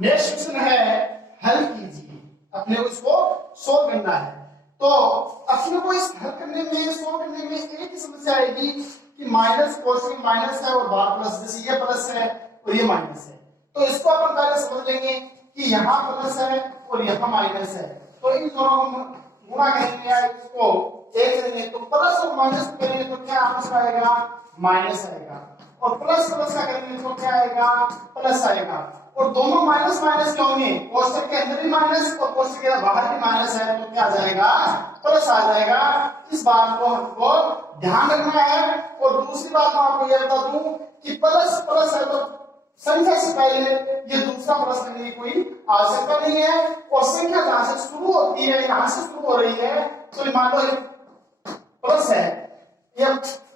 Next question है हल कीजिए, अपने को इसको सोल्व करना है। तो अपने को इस हल करने में सोल्व करने में एक ही समस्या आएगी कि माइनस कोष्टक माइनस है और बाहर प्लस, जैसे ये प्लस है और ये माइनस है, तो इसको अपन पहले समझ लेंगे कि यहाँ प्लस है और यहाँ माइनस है, तो इन दोनों को गुणा करेंगे या इसको एक करेंगे, तो प्लस और माइनस करेंगे तो क्या आंसर आएगा, माइनस आएगा, और प्लस प्लस का करेंगे तो क्या आएगा, प्लस आएगा। और दोनों माइनस माइनस के होंगे, कोष्टक के अंदर भी माइनस और कोष्टक के बाहर भी माइनस है, तो क्या आ जाएगा, प्लस आ जाएगा। इस बात को हमको ध्यान रखना है। और दूसरी बात मैं आपको यह बता दूं कि प्लस प्लस है तो संख्या से पहले ये दूसरा प्लस करने की कोई आवश्यकता नहीं है, और संख्या जहां से शुरू होती है, यहां से शुरू हो रही है, तो मान लो प्लस है, ये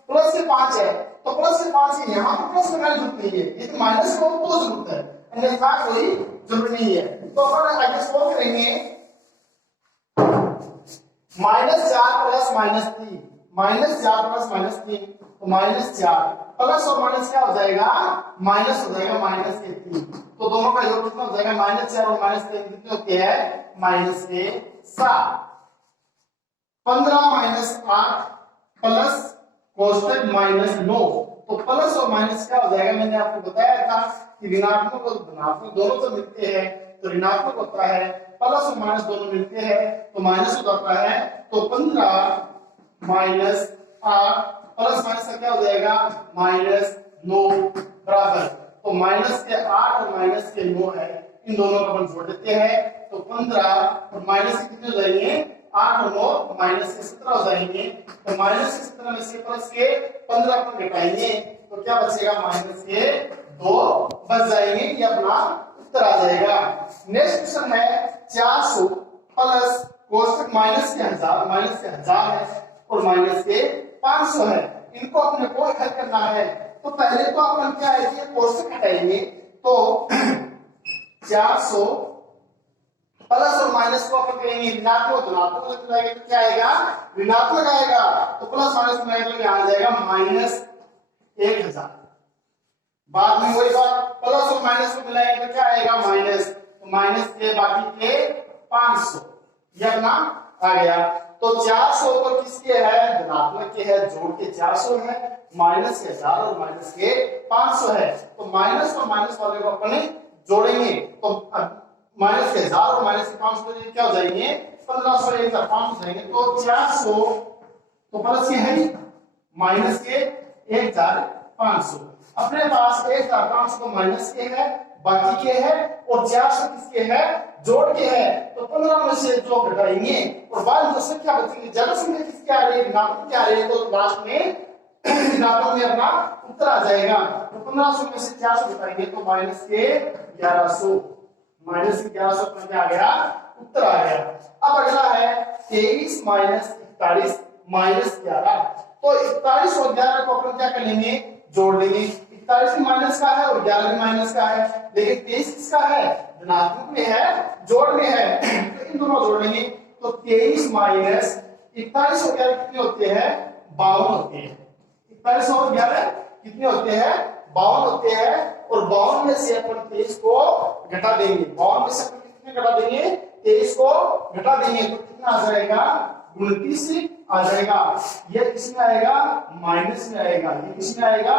प्लस के 5 है, तो प्लस के 5 है, यहाँ पर प्लस लगाने की जरूरत नहीं है, ये तो माइनस को तो जरूरत है, अन्यथा कोई जरूरत नहीं है। तो अपन आगे सोल्व करेंगे, -4 प्लस -3, -4 प्लस -3, तो -4 प्लस और माइनस क्या हो जाएगा, माइनस हो जाएगा -3, तो दोनों का योग कितना हो जाएगा, -4 और -3 कितने होते हैं, -7। 15 - 8 प्लस कोष्टक -9, तो प्लस और माइनस क्या हो जाएगा, मैंने आपको बताया था कि ऋणात्मक और धनात्मक दोनों से मिलते हैं तो ऋणात्मक होता है, प्लस और माइनस दोनों मिलते हैं तो माइनस हो जाता है, तो 15 - 8 प्लस माइनस का क्या हो जाएगा, -9 बराबर, तो माइनस के 8 और माइनस के 9 है, इन दोनों को अपन जोड़ देते हैं, तो 15 और माइनस के कितने हो जाएंगे, 8 और 9 माइनस के 17 हो जाएंगे, तो माइनस के 17 में से प्लस के 15 अपन घटाएंगे तो क्या बचेगा, माइनस के 2 बच जाएंगे, ये अपना उत्तर आ जाएगा। नेक्स्ट क्वेश्चन है 400 प्लस कोष्टक माइनस के 1000 है और माइनस के 500 है, इनको अपने को हल करना है। तो पहले तो अपन क्या है कि कोष्टक हटाएंगे, तो 400 प्लस और माइनस को अपन करेंगे ऋणात्मक धनात्मक लेते जाएंगे तो क्या आएगा, ऋणात्मक आएगा, तो प्लस माइनस में आ जाएगा -1000। बाद में वही बात, प्लस और माइनस को मिलाएंगे तो क्या आएगा, माइनस, तो माइनस के बाकी के 500, ये अपना आ गया। तो 400 तो किसके है, धनात्मक के है, जोड़ के 400 है, माइनस के 1000 और माइनस के 500 है, तो माइनस और माइनस वाले को अपने जोड़ेंगे, तो माइनस के 1000 और माइनस के 500 क्या हो जाएंगे, 1500 1500 जाएंगे, तो 400 तो प्लस के है, माइनस के 1500, अपने पास 1500 तो माइनस के है, बाकी के है, और 400 किसके है, जोड़ के है, तो 15 में से जो घटाएंगे और बाद में जो संख्या बचेगी, ज्यादा संख्या किसकी आ रही है, ऋणात्मक की आ रही है, तो लास्ट में ऋणात्मक में अपना उत्तर आ जाएगा। तो 1500 में से 400 घटाएंगे तो माइनस के 1100, माइनस के 1100 अपना क्या आ गया, उत्तर आ गया। अब अगला है 23 - 41 - 11, तो 41 और 11 को अपन क्या कर लेंगे, जोड़ लेंगे, 41 भी माइनस का है और 11 भी माइनस का है, लेकिन 23 किसका है, धनात्मक में है, जोड़ में है, तो इन दोनों जोड़ लेंगे, तो 23 - 41 और 11 कितने होते हैं, 52 होते हैं, 41 और 11 कितने होते हैं, 52 होते हैं, और 52 में से अपन 23 को घटा देंगे, 52 में से अपन कितने घटा देंगे, 23 को घटा देंगे, तो कितना आ जाएगा, 29 आ जाएगा। ये किसमें आएगा, माइनस में आएगा, ये किसमें आएगा,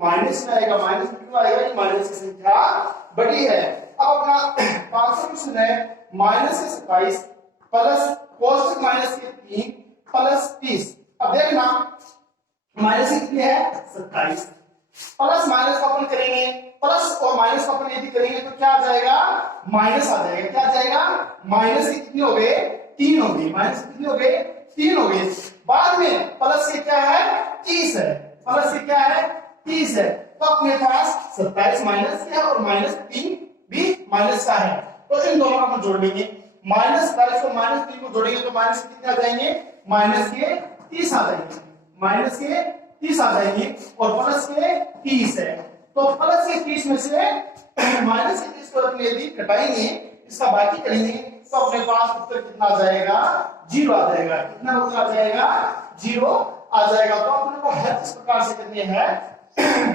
माइनस में आएगा, माइनस में क्यों आएगा, ये माइनस की संख्या बड़ी है। अब अपना 500 क्वेश्चन है -27 प्लस कोष्टक माइनस के 3 प्लस 30, अब देखना माइनस कितनी है, 27, प्लस माइनस को अपन करेंगे, प्लस और माइनस को अपन यदि करेंगे तो क्या आ जाएगा, माइनस आ जाएगा, क्या आ जाएगा, माइनस के कितने हो गए, 3 हो गए, माइनस कितने हो गए, 3 हो गए, बाद में प्लस के क्या है, 30 है, प्लस के क्या है, 30 है, तो अपने पास 27 माइनस के है और -3 भी माइनस का है, तो इन दोनों को जोड़ लेंगे, -27 और -3 को जोड़ेंगे तो माइनस कितने आ जाएंगे, माइनस के 30 आ जाएंगे, माइनस के 30 आ जाएंगे, और प्लस के 30 है, तो प्लस के 30 में से माइनस के 30 को अपने यदि घटाएंगे, इसका बाकी करेंगे, तो अपने पास उत्तर कितना आ जाएगा, 0 आ जाएगा, कितना उत्तर आ जाएगा, 0 आ जाएगा। तो अपने को हर इस प्रकार से करनी है,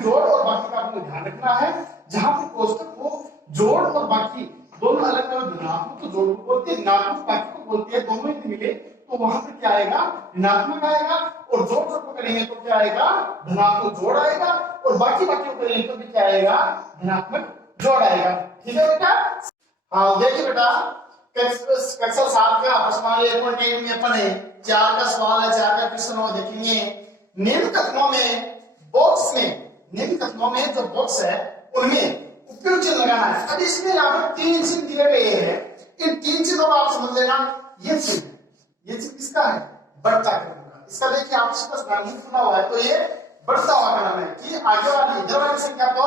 जोड़ और बाकी का अपने ध्यान रखना है, जहां पे कोष्टक को जोड़ और बाकी दोनों अलग अलग धनात्मक को जोड़ को बोलते हैं, ऋणात्मक बाकी को बोलते हैं, दोनों ही मिले तो वहां पर क्या आएगा, ऋणात्मक आएगा। और जोड़ को करेंगे तो क्या आएगा, धनात्मक जोड़ आएगा। और बाकी बाकी को करेंगे तो भी क्या आएगा, धनात्मक जोड़ आएगा। ठीक है बेटा। हाँ देखिए बेटा, कक्षा 7 का प्रश्न 1.1 में अपन है 4 का सवाल है, 4 का क्वेश्चन हो देखेंगे। निम्न कथनों में बॉक्स में, निम्न कथनों में जो बॉक्स है उनमें उपयुक्त चिन्ह लगाना है। अब इसमें यहाँ पर 3 चिन्ह दिए गए हैं, इन 3 चिन्हों को आप समझ लेना। ये चिन्ह, ये चिन्ह किसका है, बढ़ता क्रम का। इसका देखिए आपके पास नाम सुना हुआ है तो ये बढ़ता हुआ क्रम है कि आगे वाली इधर वाली संख्या तो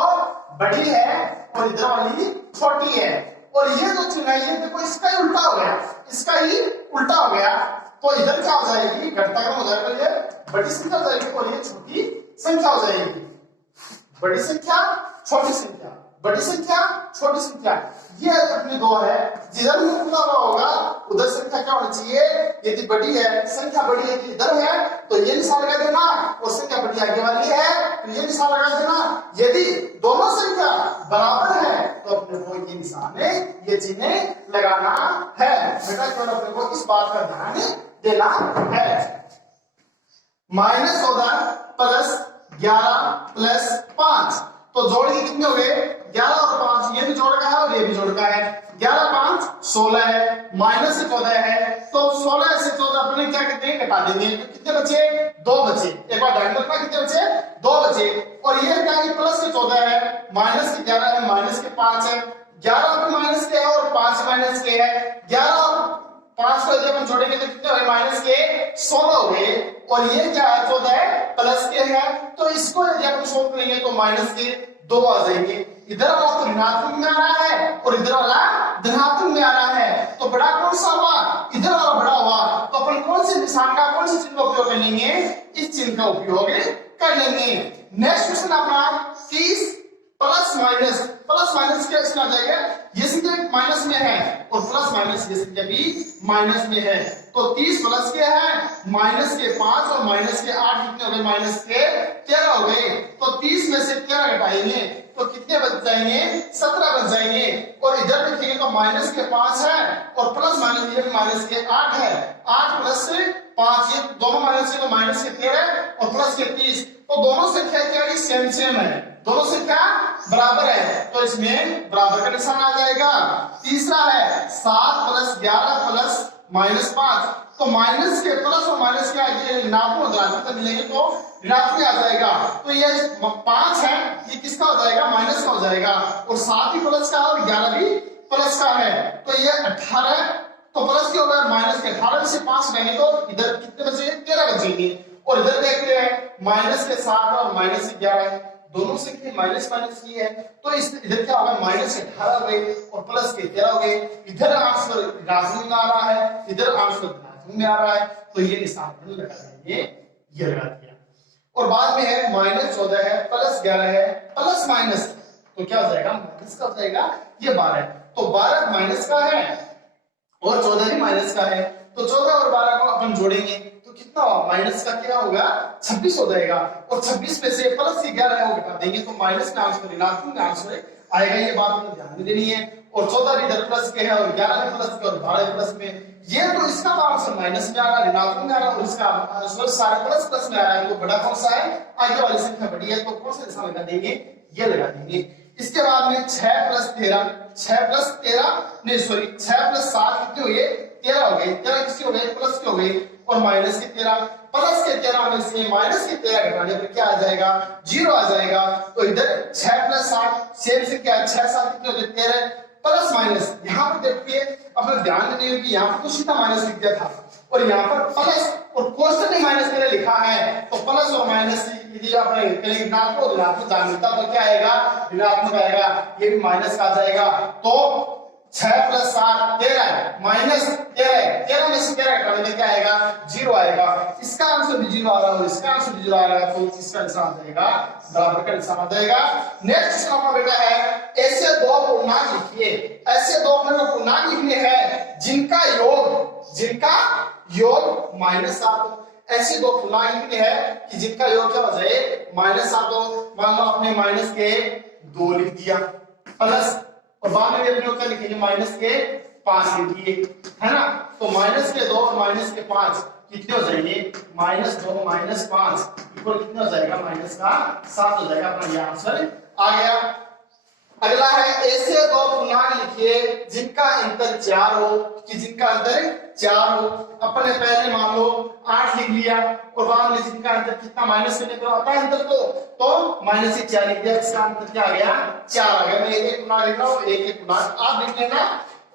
बड़ी है और इधर वाली छोटी है। और ये जो चिन्ह है ये देखो इसका ही उल्टा हो गया, इसका ही उल्टा हो गया तो इधर क्या हो जाएगी, घटता क्रम हो जाएगा, ये बड़ी संख्या हो जाएगी और ये छोटी संख्या हो जाएगी। बड़ी संख्या छोटी संख्या, बड़ी संख्या छोटी संख्या, ये अपने दो है। जिधर मुंह खुला हुआ होगा उधर संख्या क्या होनी चाहिए, यदि बड़ी है, संख्या बड़ी है इधर है तो ये निशान लगा देना, और संख्या बड़ी आगे वाली है तो ये निशान लगा देना। यदि दोनों संख्या बराबर है तो अपने को ये निशान है, ये चिन्ह लगाना है। बेटा केवल अपने को इस बात का ध्यान देना है। -14 प्लस 11 प्लस 5 तो जोड़ के कितने हो गए, 11 और 5, ये भी जोड़ का है और ये भी जोड़ का है। 11 5 16 है, माइनस से 14 है तो 16 से 14 अपने क्या करते हैं, घटा देंगे तो कितने बचे, 2 बचे। एक बार ध्यान रखना कितने बचे, 2 बचे। और ये क्या है, प्लस के 14 है, माइनस के 11 है, माइनस के 5 है। 11 भी माइनस के है और 5 माइनस के है। 11 और 5 को यदि हम जोड़ेंगे तो कितने हुए, माइनस के 16 हो गए। और ये क्या है, 14 है, प्लस के है तो इसको यदि हम सोल्व करेंगे तो माइनस के 2 आ जाएंगे। इधर वाला तो ऋणात्मक में आ रहा है और इधर वाला धनात्मक में आ रहा है तो बड़ा कौन सा हुआ, इधर वाला बड़ा हुआ। तो अपन कौन से निशान का, कौन से चिन्ह का उपयोग कर लेंगे, इस चिन्ह का उपयोग कर लेंगे। नेक्स्ट क्वेश्चन अपना 30 प्लस माइनस, प्लस माइनस क्या इसमें आ जाएगा, ये संख्या माइनस में है और प्लस माइनस ये संख्या भी माइनस में है तो 30 प्लस के है, माइनस के 5 और माइनस के 8 कितने हो गए, माइनस के 13 हो गए। तो 30 में से 13 घटाएंगे तो कितने बच जाएंगे, 17 बच जाएंगे। और इधर देखेंगे तो माइनस के 5 है और प्लस माइनस ये भी माइनस के 8 है। 8 प्लस 5 ये दोनों माइनस के तो माइनस के 13 और प्लस के 30 तो दोनों संख्या क्या है, सेम सेम है, दोनों संख्या बराबर है तो इसमें बराबर का निशान आ जाएगा। तीसरा है 7 प्लस 11 प्लस माइनस 5 तो माइनस के प्लस और माइनस के आगे ऋणात्मक धनात्मक मिलेंगे तो ऋणात्मक आ जाएगा। तो ये 5 है, ये किसका हो जाएगा, माइनस का हो जाएगा। और 7 ही प्लस का और 11 भी प्लस का है तो ये 18 तो प्लस के होगा, माइनस के 18 में से 5 रहेंगे तो इधर कितने बचे, 13 बचेंगे। और इधर देखते हैं माइनस के 7 और माइनस के 11 है, दोनों संख्या माइनस माइनस की है तो इस इधर क्या होगा, माइनस के 18 हो गए और प्लस के 13 हो गए। इधर आंसर ऋणात्मक में आ रहा है, इधर आंसर धनात्मक में आ रहा है तो ये निशान लगा देंगे, ये लगा दिया। और बाद में है -14 है, प्लस 11 है, प्लस माइनस तो क्या हो जाएगा, माइनस का हो जाएगा। ये 12 तो 12 माइनस का है और 14 भी माइनस का है तो 14 और 12 को अपन जोड़ेंगे तो कितना माइनस का क्या होगा, 26 हो जाएगा। और 26 में से प्लस 11 है वो घटा देंगे तो माइनस का आंसर ऋणात्मक का आंसर आएगा। ये बात हमें ध्यान में देनी है। और 14 भी इधर प्लस के है और 11 भी प्लस के और 12 प्लस में, ये तो इसका आंसर माइनस में आ रहा है, ऋणात्मक में आ रहा है और इसका आंसर सारे प्लस प्लस में आ रहा है। तो बड़ा कौन सा है, आगे वाली संख्या बड़ी है तो कौन सा निशान लगा देंगे, ये लगा देंगे। इसके बाद में 6 प्लस 13, 6 प्लस 13 नहीं सॉरी 6 प्लस 7 कितने हुए, 13 हो गए। 13 किसके हो गए, प्लस के हो गए। और माइनस के 13, प्लस के 13 में से माइनस के 13 घटाने पर क्या आ जाएगा, 0 आ जाएगा। तो इधर 6 प्लस 7 सेम से क्या है, 6 7 कितने हो गए, 13 प्लस माइनस। यहाँ पर देखिए अपना ध्यान देने की यहाँ पर तो सीधा माइनस लिख दिया था और यहाँ पर प्लस और कोष्टक में माइनस मैंने लिखा है तो प्लस और माइनस यदि आपने ऋणात्मक ऋणात्मक जान मिलता तो क्या आएगा, ऋणात्मक आएगा। ये भी माइनस का आ जाएगा तो 6 प्लस 7 13 माइनस 13 में से 13 घटाने में क्या आएगा, 0 आएगा। इसका आंसर भी 0 आ रहा है और इसका आंसर भी 0 आ रहा है तो इसका निशान आ जाएगा, बराबर का निशान आ जाएगा। नेक्स्ट क्वेश्चन आपका बेटा है ऐसे दो पूर्णांक लिखिए, ऐसे दो पूर्णांक लिखने हैं जिनका योग -7। ऐसे दो पूर्णांक लिखने हैं कि जिनका योग क्या हो जाए, -7 हो। मान लो आपने माइनस के 2 लिख दिया प्लस और बाद में भी अपने क्या लिखेंगे माइनस के 5 लिख दिए, है ना। तो माइनस के 2 और माइनस के 5 कितने हो जाएंगे, -2 -5 इक्वल कितने हो जाएगा, माइनस का 7 हो जाएगा। अपना ये आंसर आ गया। अगला है ऐसे दो पूर्णांक लिखिए जिनका अंतर 4 हो, कि जिनका अंतर 4 हो। अपन ने पहले मान लो 8 लिख लिया और बाद में जिनका अंतर कितना माइनस करने पर आता है अंतर तो माइनस से 4 लिख दिया, इसका अंतर क्या आ गया, 4 आ गया। मैं एक पूर्णांक लिख रहा हूं, एक पूर्णांक आप लिख लेना।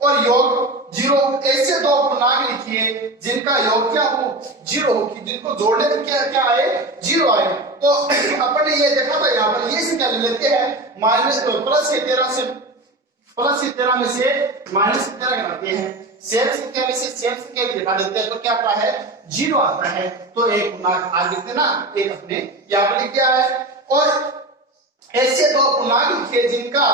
और योग 0, ऐसे दो पूर्णांक लिखिए जिनका योग क्या हो 0 हो, कि जिनको जोड़ने पर क्या क्या आए 0 आए। तो अपन ने ये देखा था, यहाँ पर ये से क्या ले लेते हैं माइनस प्लस के 13 से प्लस के 13 में से माइनस के 13 घटाते हैं, सेम संख्या में से सेम संख्या भी घटा देते हैं, तो क्या आता है 0 आता है। तो एक पूर्णांक आज लिखते ना, एक अपने यहाँ पर लिख दिया है। और ऐसे दो पूर्णांक लिखिए जिनका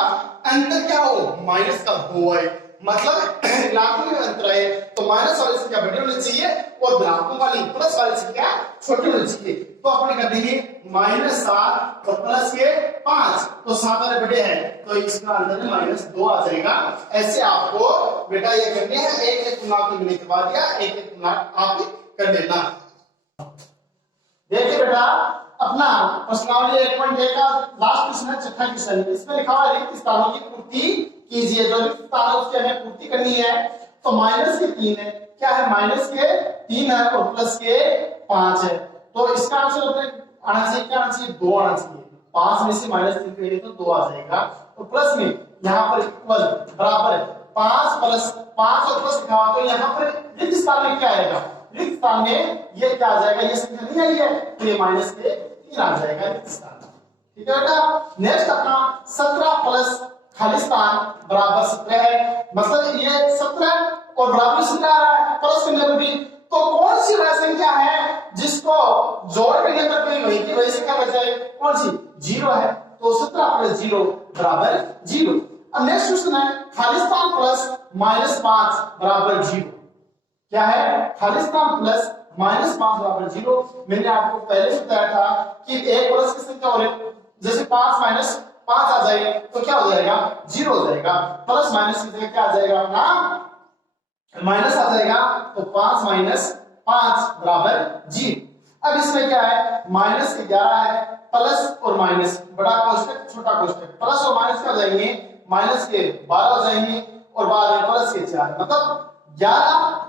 अंतर क्या हो माइनस का 2 है, मतलब लाखों में अंतर है तो माइनस वाली संख्या बड़ी होनी चाहिए और धनात्मक वाली प्लस वाली संख्या छोटी होनी चाहिए। तो अपन कर देंगे -7 और प्लस के 5, तो 7 वाले बड़े हैं तो इसका अंतर -2 आ जाएगा। ऐसे आपको बेटा ये करने हैं, एक एक पूर्णांक मिलने के बाद या एक एक पूर्णांक आप कर लेना। देखिए बेटा अपना प्रश्नावली 1.1 का लास्ट क्वेश्चन है, छठा क्वेश्चन। इसमें लिखा हुआ है रिक्त स्थानों की पूर्ति कीजिए। जो रिक्त स्थान है उसकी हमें पूर्ति करनी है। तो माइनस के 3 है, क्या है माइनस के 3 है और प्लस के 5 है। तो इसका आंसर अपने आना चाहिए, क्या आना चाहिए 2 आना चाहिए। 5 में से -3 करेंगे तो 2 आ जाएगा। और प्लस में यहाँ पर इक्वल बराबर 5 प्लस 5 और प्लस लिखा हुआ, तो यहाँ पर रिक्त स्थान में क्या आएगा, रिक्त स्थान में ये क्या आ जाएगा, ये संख्या नहीं आई है तो ये माइनस के 3 आ जाएगा रिक्त स्थान। ठीक है बेटा। नेक्स्ट अपना 17 प्लस खाली स्थान बराबर 17 है, मतलब ये 17 और बराबर से आ रहा है प्लस करने पर भी। तो कौन सी वह संख्या है जिसको जोड़ करने पर भी वही की वही संख्या बच जाए, कौन सी 0 है। तो 17 प्लस 0 बराबर 0। अब नेक्स्ट क्वेश्चन है खाली स्थान प्लस -5 बराबर 0। क्या है खाली स्थान प्लस -5 बराबर 0। मैंने आपको पहले बताया था कि एक प्लस की संख्या और जैसे 5 माइनस 5 आ जाए तो क्या हो जाएगा 0 हो जाएगा। प्लस माइनस की जगह क्या आ जाएगा अपना माइनस आ जाएगा, तो 5 - 5 बराबर 0। अब इसमें क्या है माइनस के 11 है, प्लस और माइनस बड़ा कोष्टक छोटा कोष्टक, प्लस और माइनस क्या हो जाएंगे माइनस के 12 हो जाएंगे और बाद में प्लस के 4, मतलब 11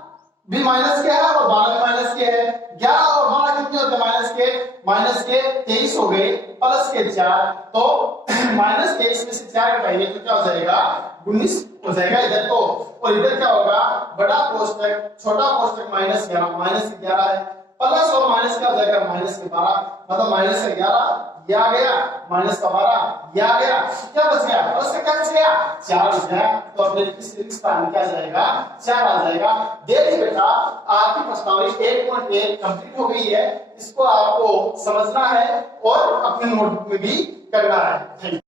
भी माइनस के है और 12 भी माइनस के है। 11 और 12 कितने होते हैं माइनस के 23 हो गए, प्लस के 4, तो -23 में से 4 घटाएंगे तो क्या हो जाएगा 19 हो जाएगा इधर तो। और इधर क्या होगा बड़ा कोष्टक छोटा कोष्टक -11 है, प्लस और माइनस क्या हो जाएगा -12, मतलब -11 ये आ गया, -12 ये आ गया, क्या बच गया प्लस का क्या बच गया 4 बच गया। तो अपने इस रिक्त स्थान में क्या जाएगा 4 आ जाएगा। देखिए बेटा आपकी प्रश्नावली 1.1 कंप्लीट हो गई है, इसको आपको समझना है और अपने नोटबुक में भी करना है।